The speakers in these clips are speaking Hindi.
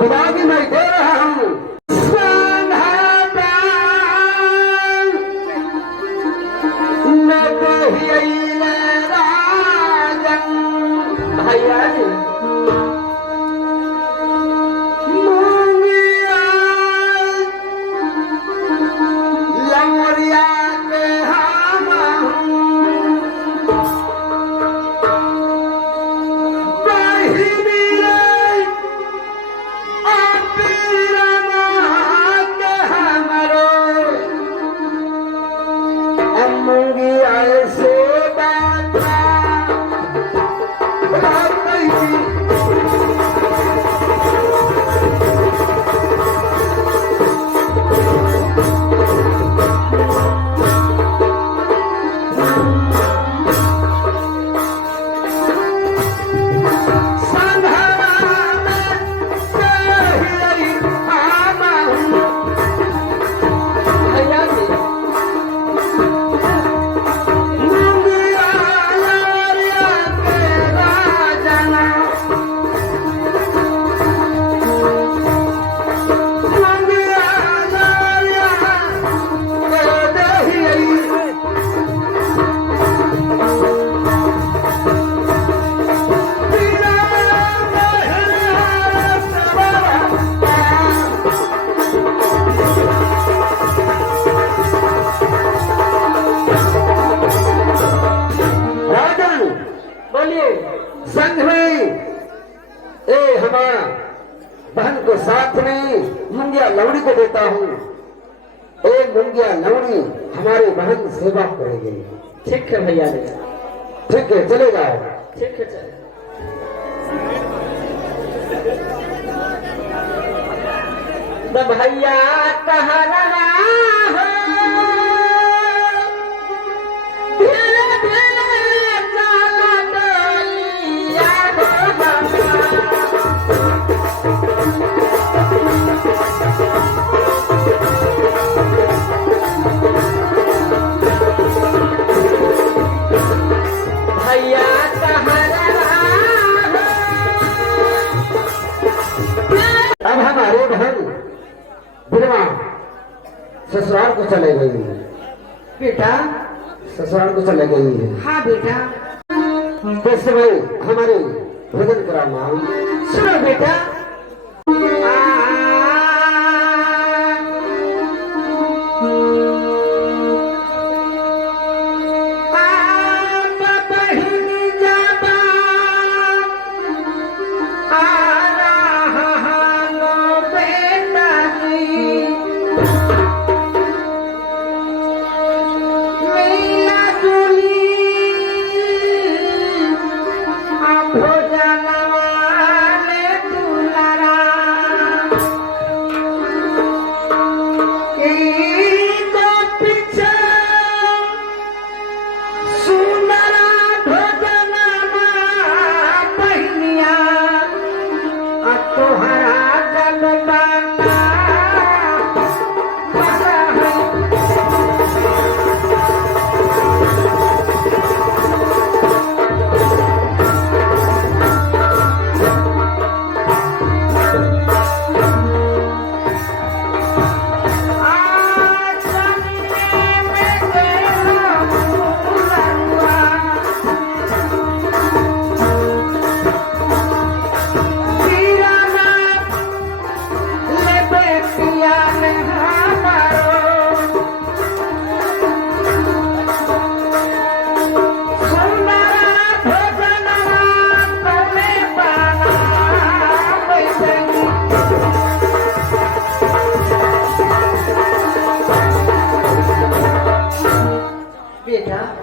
विदाई मैं दे रहा हूँ। भैया जी संघ में हमारा बहन को साथ में मुंगिया लवड़ी को देता हूँ। एक मुंगिया लवड़ी हमारी बहन सेवा करेगी। ठीक है भैया जी, ठीक है चले जाओ। ठीक है चले। भैया कहा अब हमारे बहन बिरवा ससुराल को चले गई है। बेटा ससुराल को चले गई है। हाँ बेटा। इस समय हमारे भजन कराना। सुनो बेटा,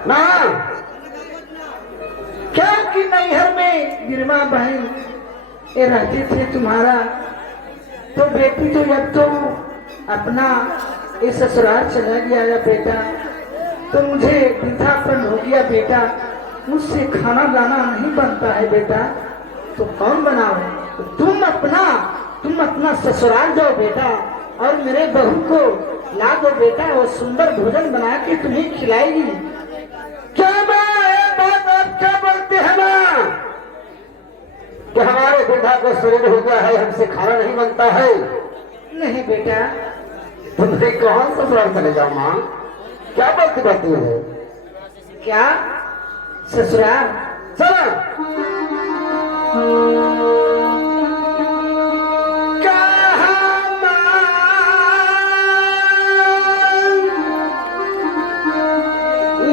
ना क्या कि नैहर में गिरमा बहन ये रहते थे तुम्हारा, तो बेटी तो जब तो अपना इस ससुराल चला गया या बेटा, तो मुझे वृद्धापन हो गया बेटा, मुझसे खाना लाना नहीं बनता है बेटा, तो कौन बनाओ? तो तुम अपना ससुराल जाओ बेटा और मेरे बहू को ला दो बेटा, वो सुंदर भोजन बना के तुम्हें खिलाएगी। क्या बात आप क्या बोलते हैं ना? कि हमारे वृद्धा को शरीर हो गया है, हमसे खाना नहीं बनता है। नहीं बेटा, तुमने कौन ससुराल चले जाओ माँ, क्या बात करती है? क्या ससुराल? चलो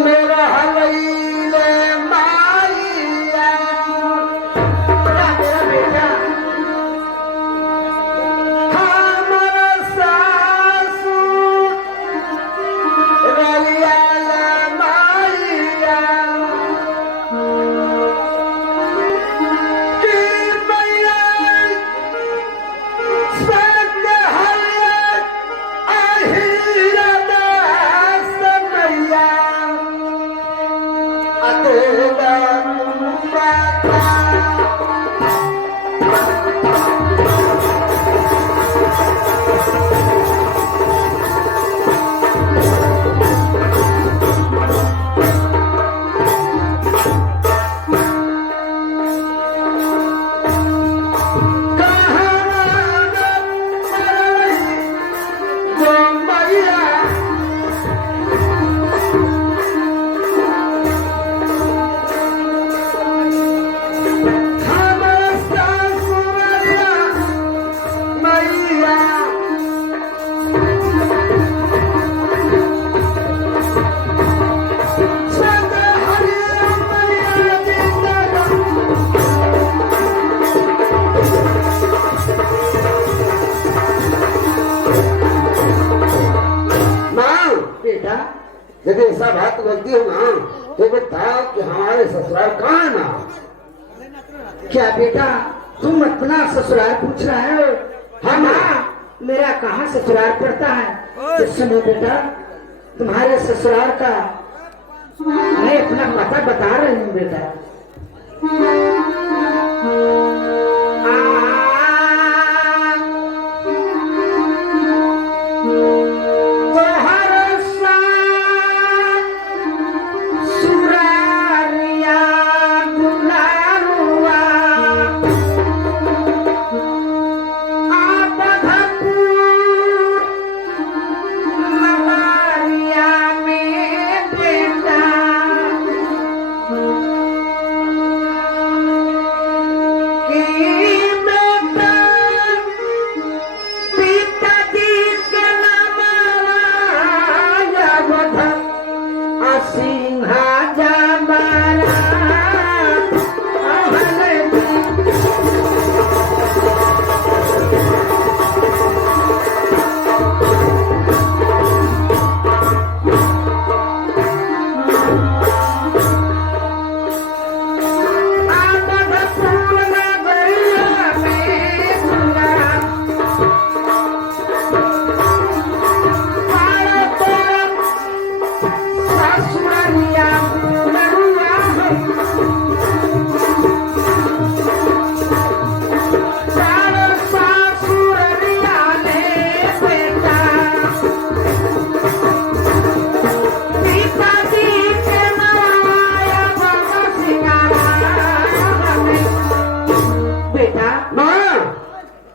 मेरा हलैले माइया, मेरा बेटा हमारा सासू रलिया माइया, कि मैया संग हरियत अहिरा दास मैया, अकेला माता बेटा। यदि ऐसा बात बोलती हो ना तो बताओ कि हमारे ससुराल कहाँ है ना? क्या बेटा तुम अपना ससुराल पूछ रहे हो? हाँ हाँ, मेरा कहाँ ससुराल पड़ता है? तो सुनो बेटा, तुम्हारे ससुराल का मैं अपना पता बता रही हूँ बेटा।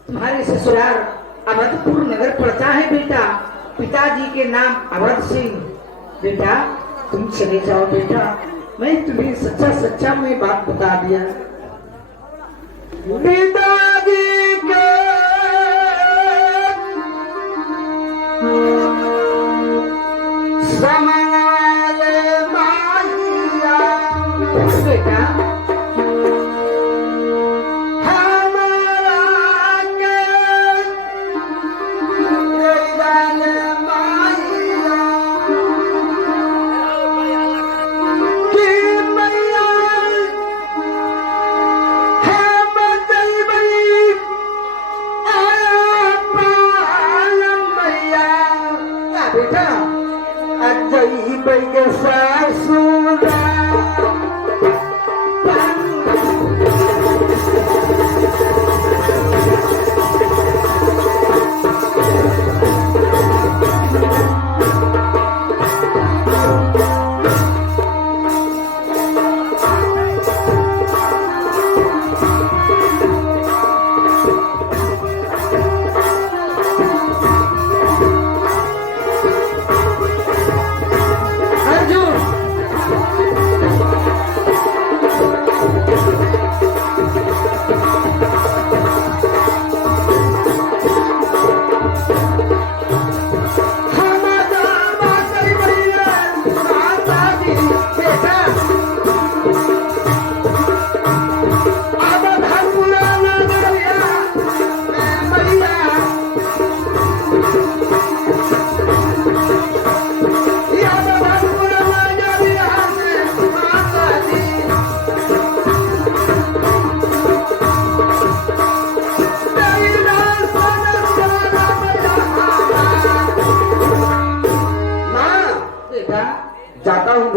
तुम्हारे ससुराल अवधपुर नगर पड़ता है बेटा। पिताजी के नाम अवध सिंह। बेटा तुम चले जाओ बेटा, मैं तुम्हें सच्चा सच्चा मैं बात बता दिया। पिताजी के समाल माहिया, बेटा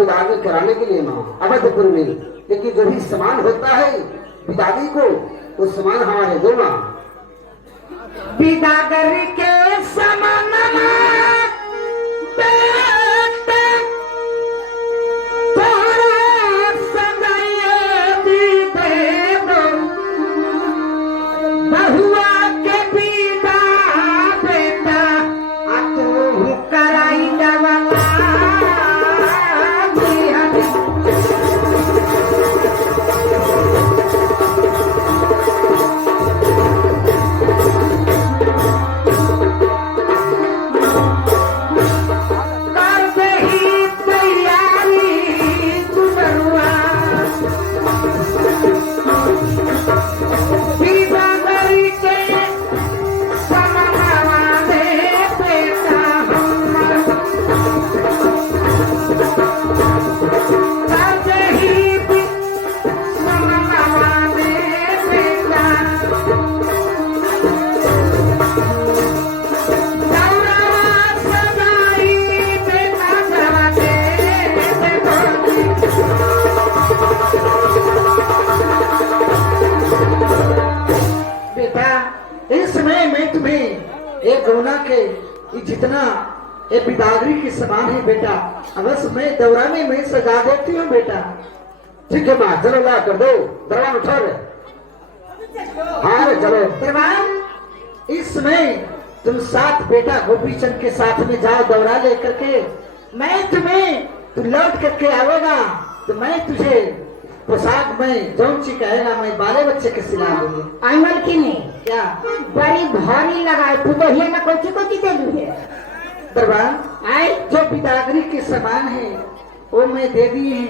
विदागी कराने के लिए माँ अवधपुर में, लेकिन जो भी सामान होता है विदागी को वो सामान हमारे दो माँ। विदागर के समान जितना ये बिदागरी की समान है बेटा, अवश्य मैं दौरा में सजा देती हूँ बेटा। ठीक है माँ, चलो ला कर दो, दरबान उठा रे। हाँ रे चलो। दरबान इस समय तुम साथ बेटा गोपीचंद के साथ में जाओ दौरा लेकर के, मैं तुम्हें तू लौट करके आवेगा तो मैं तुझे पोशाक में जौन सी कहेगा मैं बाले बच्चे के सिला दूंगी। आइमल की नहीं क्या बड़ी भारी लगाए तू तो ये ना कोची दे दी है। दरबार आई जो बिदागरी के समान है वो मैं दे दी है,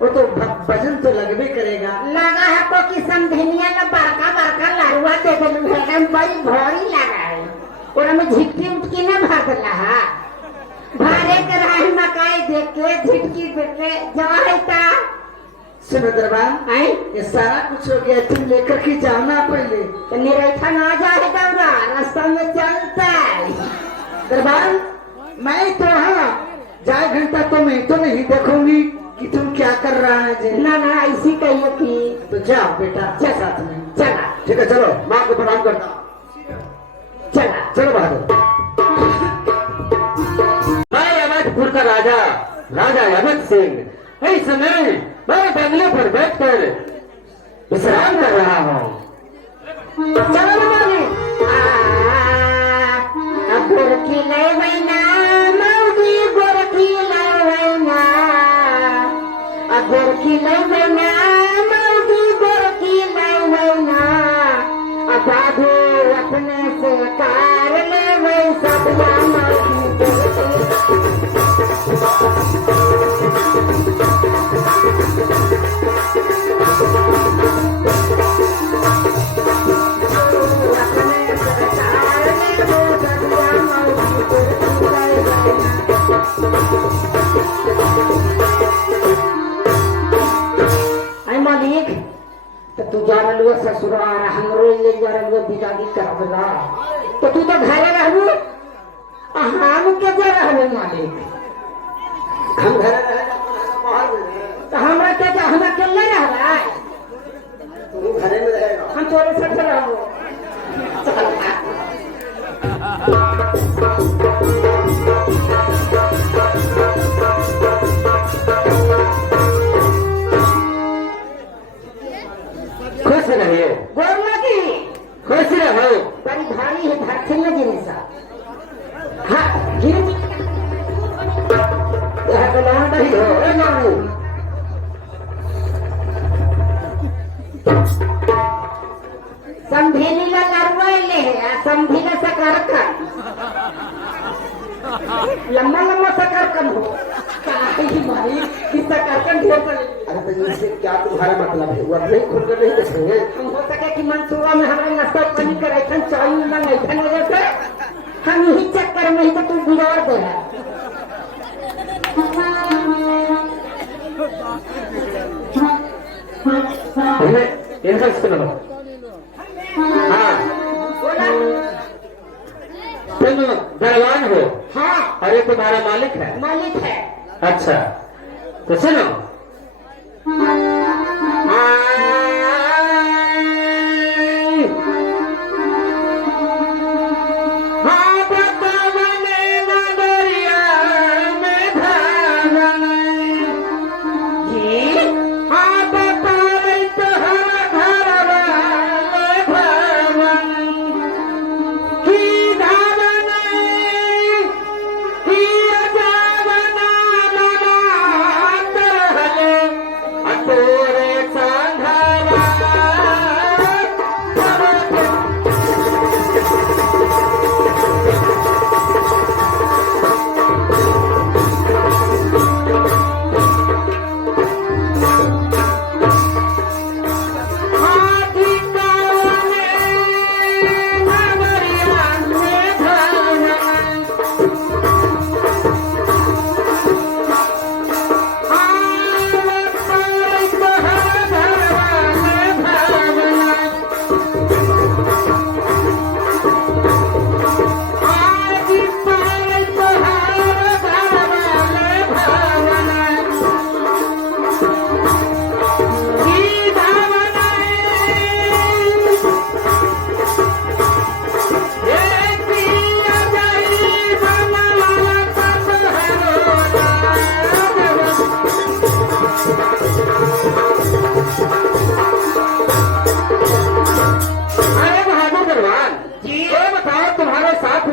वो तो वजन तो लगबे करेगा। लगा है को कि समधनिया ना बड़का बड़का लारुआ दे देलू है, बड़ी भारी लगा है और हमें झिटकी उटकी ना भर रहा भारे के राही मकाई देख के झिटकी देख के जवाई था। सुनो दरबार आई ये सारा कुछ हो गया, तुम लेकर के जाओ ना पहले। तो निरैठा ना जाए दौरा रास्ता में चलता है। दरबार मैं तो हाँ जाए घंटा तो मैं तो नहीं देखूंगी कि तुम क्या कर रहा है जे। ना ना ऐसी कहिए कि तो जाओ बेटा चल साथ में। चला ठीक है चलो, माँ को प्रणाम करता। चला चलो बहादुर। मैं अवधपुर का राजा अवध सिंह इस समय मैं बंगले पर बैठकर विश्राम कर रहा हूँ। चलो माने अब गोरखी ले वैना मौगी गोरखी ले वैना अब गोरखी ले वैना मौगी गोरखी ले वैना अब बाबू अपने से कार ले वै सब मौगी तू जा रहा ससुराल हमरो ले जा रहा बिदागी करबला तो तू तो घरे रहबू हम के जा रहबू मालिक हम घर रहेगा तो हमरा के जा हम अकेले रहबा तुम घरे में रहेगा। हम तोरे साथ रहबू। खुश रहिए। गोर लगी खुश रहो। बड़ी भारी है धरती में गिरे सा हाँ गिर यहाँ तो लौट नहीं हो ए नानू। समझेली ला लड़वाइले है समझीला सकार कर लम्बा लम्बा सकार कम हो काहे मारी कि सकार कम ढेर कर। अरे तो इससे क्या तुम्हारा मतलब है? वो अपने ही खुलकर नहीं देखेंगे। हम हो सके कि मंसूबा में हमारे नाश्ता पानी करे थन चाय ना नहीं थन वजह से हम यही चक्कर में ही तो तू बिगाड़ दे है। इनका सुनो। हाँ बोला तुम दरबान हो हाँ और ये तुम्हारा मालिक है। मालिक है। अच्छा तो सुनो।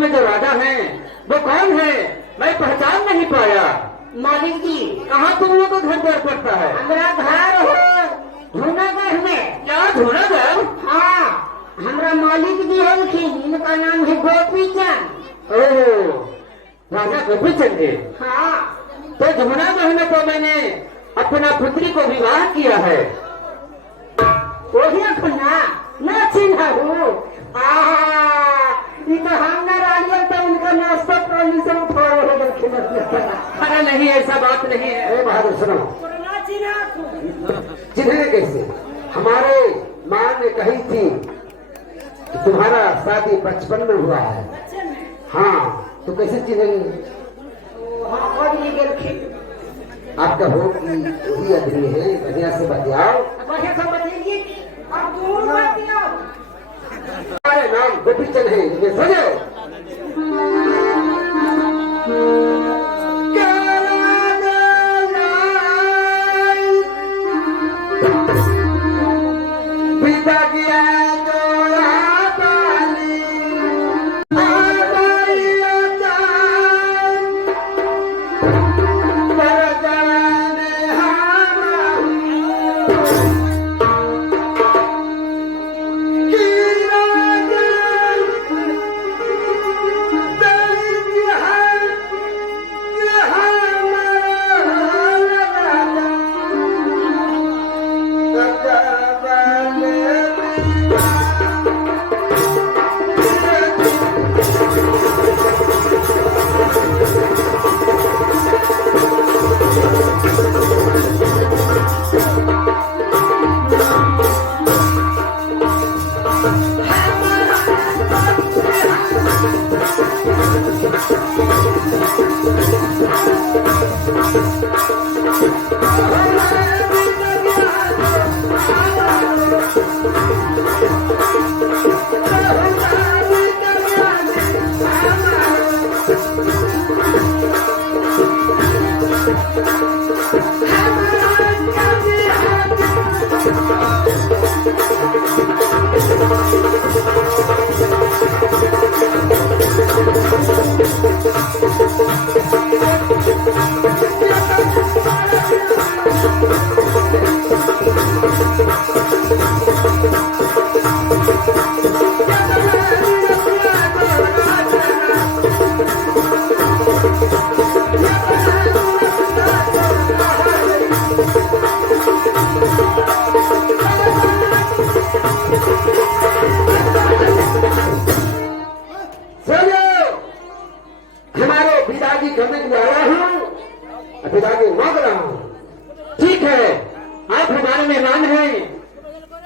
जो राजा हैं वो कौन है? मैं पहचान नहीं पाया। मालिक जी, कहाँ तुम लोग का घर द्वार पड़ता है? हमारा घर हो जूनागढ़ में। क्या जूनागढ़? हाँ, हमारा मालिक जी हलखिन, इनका नाम है गोपी चंद। ओह, राजा गोपी चंद है। हाँ, तो जूनागढ़ में तो मैंने अपना पुत्री को विवाह किया है। वही खुना न चिन्ह हो। ये तो हम न रालियन तो उनका नाश्ता पानी से उठाए हो गए। अरे नहीं, ऐसा बात नहीं है। ए बहादुर सुनो, चिन्हे कैसे? हमारे माँ ने कही थी कि तुम्हारा शादी 55 में हुआ है। हाँ, तो कैसे चिन्हेंगे? आपका हो कि वही आदमी है? बढ़िया से बतियाओ। हमारे नाम गोपी चंद है, ये समझो।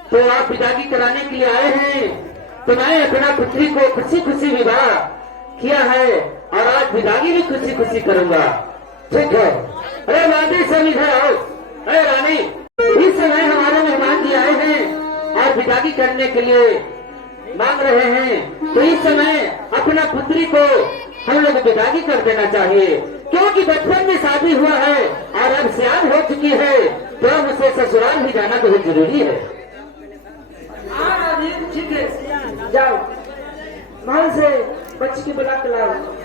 तो आप विदाई कराने के लिए आए हैं, तो मैं अपना पुत्री को खुशी खुशी विवाह किया है और आज विदाई भी खुशी खुशी करूंगा। ठीक है। अरे रानी सब इधर आओ। अरे रानी, इस समय हमारे मेहमान जी आए हैं और विदाई करने के लिए मांग रहे हैं, तो इस समय अपना पुत्री को हम लोग विदाई कर देना चाहिए, क्योंकि बचपन में शादी हुआ है और अब सियान हो चुकी है, तो अब उसे ससुराल भी जाना बहुत जरूरी है। ठीक है, जाओ महल से बच्ची की बुला के लाओ।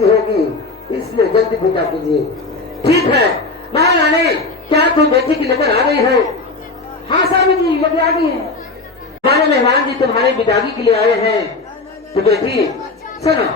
होगी, इसलिए जल्दी पूजा कीजिए। ठीक है महारानी, क्या तुम बेटी की लेकर आ गई हो? हाँ स्वामी जी, लेके आ गई है। हमारे मेहमान जी तुम्हारे विदाई के लिए आए हैं, तो बेटी सुनो।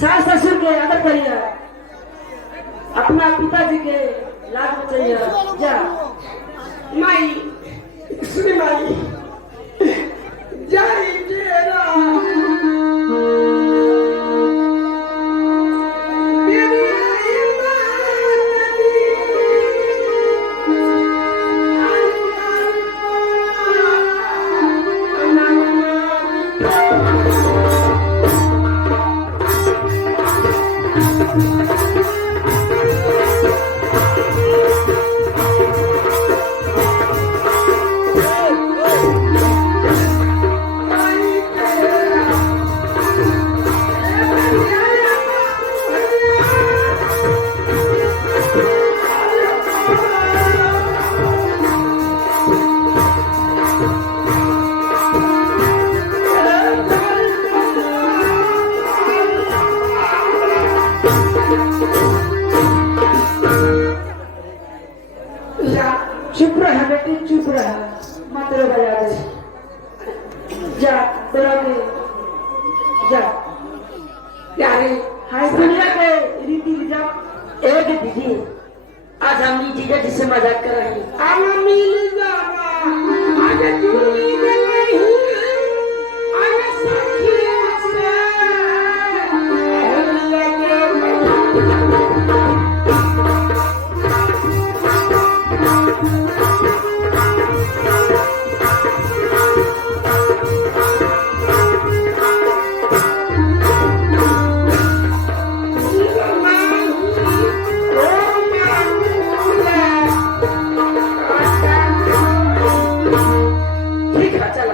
सास ससुर के आदर करिए, अपना पिताजी के लाभ चाहिए। जा माई सुनी माई जाई तेरा चुप रहा बेटी, चुप रहा, मत रो बजा दे। जा तेरा के जा यारे हाय दुनिया के रीति रिवाज। एक दीदी आज हमनी जीजा जिससे मजाक कर रही हम मिल जाना आज चुनी में नहीं आज सखिया से ठीक है, चल